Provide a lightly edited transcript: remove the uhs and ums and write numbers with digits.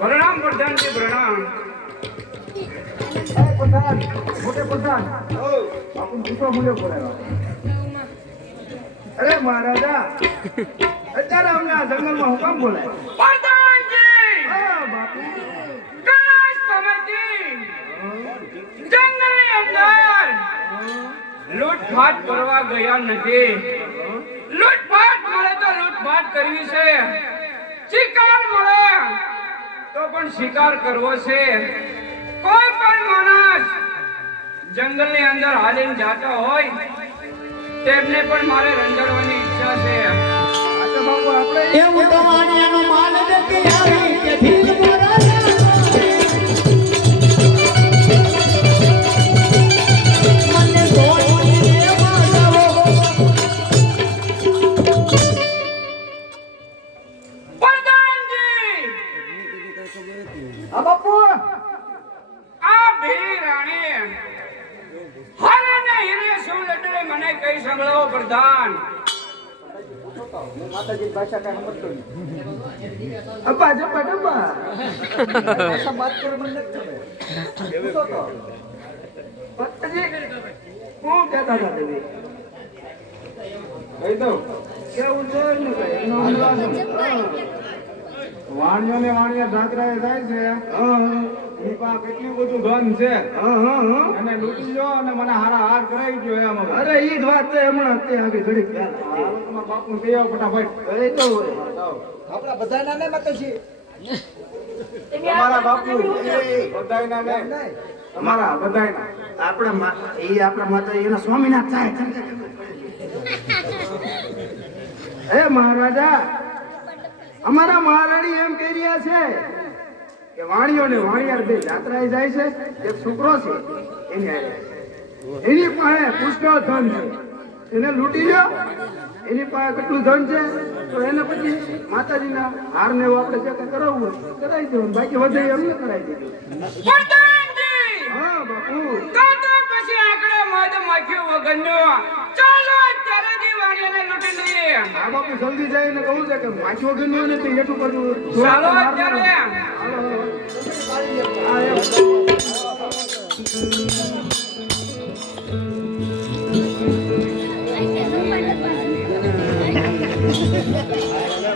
પ્રણામ પ્રધાનજી પ્રણામ. પ્રધાન મોટે પ્રધાન આપણ પૂછવા મળ્યો બોલાવ્યો. અરે મહારાજા અત્યારે અમને આ જંગલમાં હું કામ બોલાય? પ્રધાનજી હા બાપુ ઘણા સમયથી જંગલની અંદર લૂંટફાટ કરવા ગયા નથી. લૂંટફાટ મળે તો લૂંટફાટ કરવી છે, શિકાર મળે તો પણ શિકાર કરવો છે. કોઈ પણ માણસ જંગલની અંદર હાલીને જાતો હોય તેમને પણ મારે રંજાડવાની ઈચ્છા છે. આજે બાપુ આપણે એવું તો વાણિયાનો માલ નથી આવી કે ભીલ મોરા મને ગોળીને મારવો. પ્રધાનજી હા બાપુ આ ભીલી રાણી હારે ને હીરે શું લટડે મને કઈ સંભળાવો પ્રધાન. માતાજી ભાષા કાંઈ સમજતો નહીં. અબ્બા જબ્બા ડબ્બા ભાષા વાત કરે મને નથી ખબર. પૂછો તો માતાજી શું કહેતા હતા તમે? કહી દઉં કેવું છે ને કઈ એનો અંદાજ વાણિયો ને વાણિયા જાત્રાએ જાય છે ઈ પા કેટલું બધું ધન છે અને લૂંટી જો અને મને હારા હાર કરાવી ગયો એમ હવે. અરે ઈ જ વાત છે હમણાં તે આગળ ઘડી ખ્યાલ હાલો તમારા બાપુને કહી આવો ફટાફટ. કહી દઉં હવે. આપણા બધાના ને માતાજી તમારા બાપુ બધાયના ને તમારા બધાયના આપણા આપણા માતા એના સ્વામીનાથ થાય. હે મહારાજા અમારા મહારાણી એમ કહી રહ્યા છે કે વાણીઓ ને વાણિયાર બે જાત્રાએ જાય છે. એક છોકરો છે એની પાસે પુષ્કળ ધન છે, એને લૂંટી લો. એની પાસે કેટલું ધન છે તો એને પછી માતાજીના હાર ને એવું આપણે જે કંઈ કરાવવું હોય કરાવી દેવું, બાકી વધે એમને કરાવી દેવું. પ્રધાનજી હા બાપુ તો પછી આંકડે મધ માખ્યું વગરનો ચાલો અત્યારે જ વાણિયાને લૂંટી લઈએ. આ બાપુ જલ્દી જાય ને કહું છે કે માછો ગણ્યો ને તો એટલું કરવું. ચાલો અત્યારે હાલો.